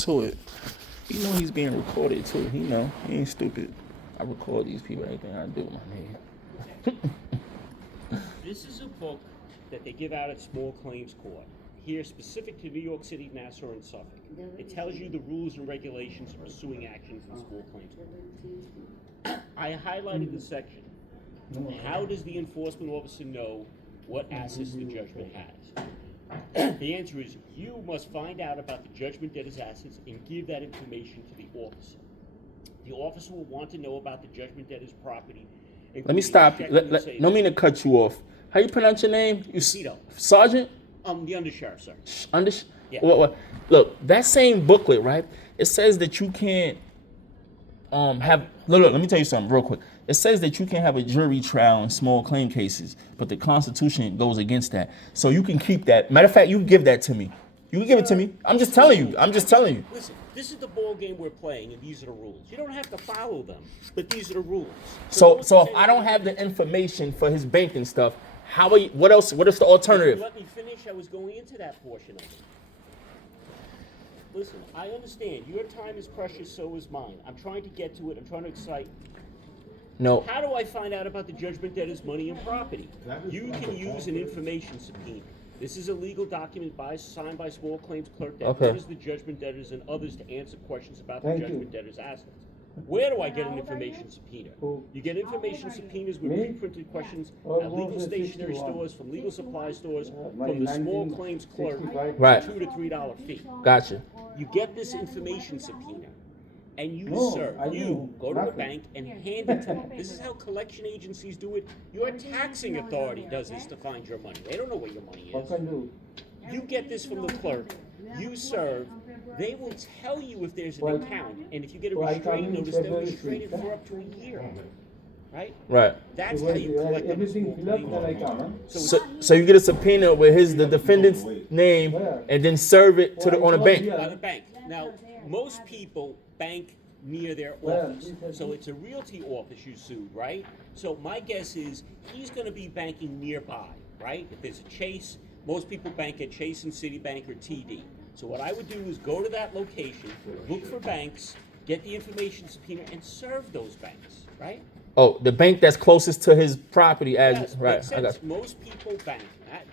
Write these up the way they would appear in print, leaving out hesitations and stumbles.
to it. You know he's being recorded too. He know. He ain't stupid. I record these people, everything I do, my nigga. This is a book that they give out at small claims court, here specific to New York City, Nassau, and Suffolk. It tells you the rules and regulations of pursuing actions in small claims court. I highlighted the section. How does the enforcement officer know what assets the judgment has? The answer is you must find out about the judgment debtor's assets and give that information to the officer. The officer will want to know about the judgment debtor's property. Let me stop you. No mean to cut you off. How you pronounce your name? Tito. Sergeant? The undersheriff, sir. Yeah. What? Look, that same booklet, right? It says that you can't have. Look, let me tell you something real quick. It says that you can have a jury trial in small claim cases, but the Constitution goes against that. So you can keep that. Matter of fact, you can give that to me. You can give it to me. I'm just telling you. Listen, this is the ball game we're playing, and these are the rules. You don't have to follow them, but these are the rules. So if I don't have the information for his banking stuff, how are you, what else? What is the alternative? Let me finish. I was going into that portion of it. Listen, I understand. Your time is precious, so is mine. I'm trying to get to it. I'm trying to excite. No. How do I find out about the judgment debtor's money and property? You can use an information subpoena. This is a legal document signed by small claims clerk that orders the judgment debtors and others to answer questions about the judgment debtor's assets. Where do I get an information subpoena? You get information subpoenas with pre-printed questions at legal stationery stores, from legal supply stores, from the small claims clerk, Right. $2 to $3 fee. Gotcha. You get this information subpoena, and you go to the bank and hand it to them. This is how collection agencies do it. Your taxing authority does this to find your money. They don't know where your money is. You get this from the clerk. You serve. They will tell you if there's an account, and if you get a restraint notice, they'll restrain it for up to a year. Right? Right. That's how you collect on a small claim. So you get a subpoena with the defendant's name and then serve it on a bank. By the bank. Now, most people bank near their office. So it's a realty office you sued, right? So my guess is he's going to be banking nearby, right? If there's a Chase, most people bank at Chase and Citibank or TD. So what I would do is go to that location, look for banks, get the information subpoena, and serve those banks, right? Oh, the bank that's closest to his property Yes, right. makes I got sense. Most people bank.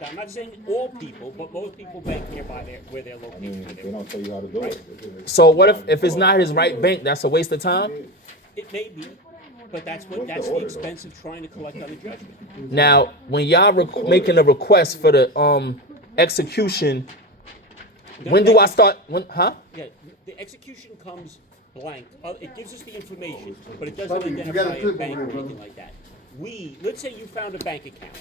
I'm not saying all people, but most people bank nearby where they're located. They don't tell you how to do it. So what if it's not his right bank? That's a waste of time. It may be, but that's the expense of trying to collect on a judgment. Now, when y'all making a request for the execution, when do I start? Yeah, the execution comes blank. It gives us the information, but it doesn't identify a bank or anything like that. Let's say you found a bank account.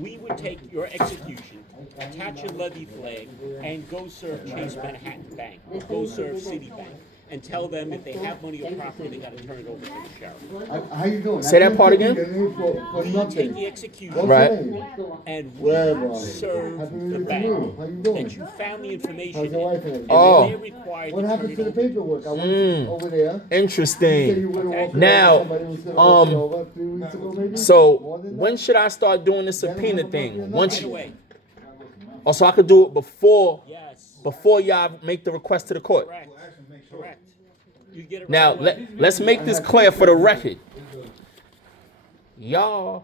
We would take your execution, attach a levy flag, and go serve Chase Manhattan Bank, or go serve Citibank, and tell them if they have money or property, they got to turn it over to the sheriff. How you doing? Say that part again. We take the execution Right. and we serve the bank that you found the information in, and Oh. they're required What to turn happened it to the over. paperwork? I went over there. Interesting. Now, so when should I start doing the subpoena thing? Right away. Oh, so I could do it before Yes. y'all make the request to the court. Correct. Correct. You get it Now, right away. let's make this clear for the record. You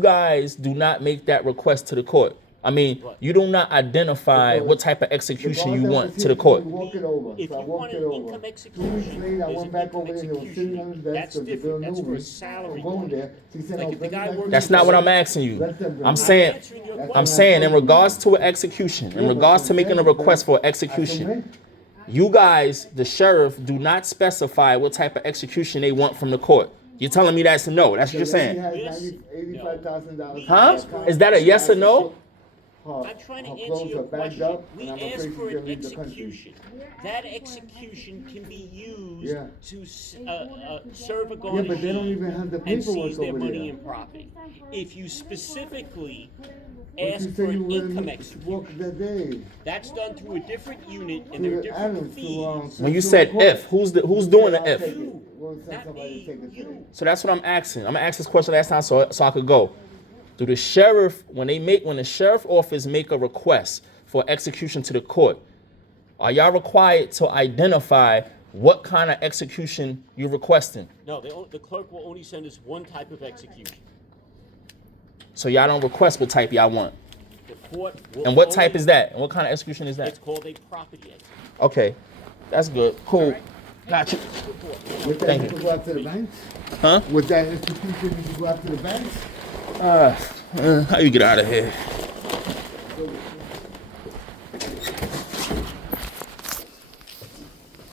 guys do not make that request to the court. I mean, you do not identify what type of execution you want to the court. If you want an income execution, there's an income execution. That's different. That's for a salary one. Like if the guy works. That's not what I'm asking you. I'm saying in regards to an execution, in regards to making a request for execution, you guys, the sheriff, do not specify what type of execution they want from the court. You're telling me that's a no. That's what you're saying. Huh? Is that a yes or no? I'm trying to answer your question. We ask for an execution. That execution can be used to serve a garnishee but they don't even have the and paperwork seize their over money there. and property. If you specifically ask for an income execution, that's done through a different unit and there are different fees. When you said if, who's doing the if? You, not me, you. So that's what I'm asking. I'm gonna ask this question last time so I could go. Do the sheriff, when the sheriff office make a request for execution to the court, Are y'all required to identify what kind of execution you're requesting? No, the clerk will only send us one type of execution. So y'all don't request what type y'all want. The court will And what type only- is that? And what kind of execution is It's that? called a property execution. Okay, that's good. Cool. Got you. With that, Thank you you. can go after the banks? Huh? With that institution, you can go after the banks? How you get out of here? So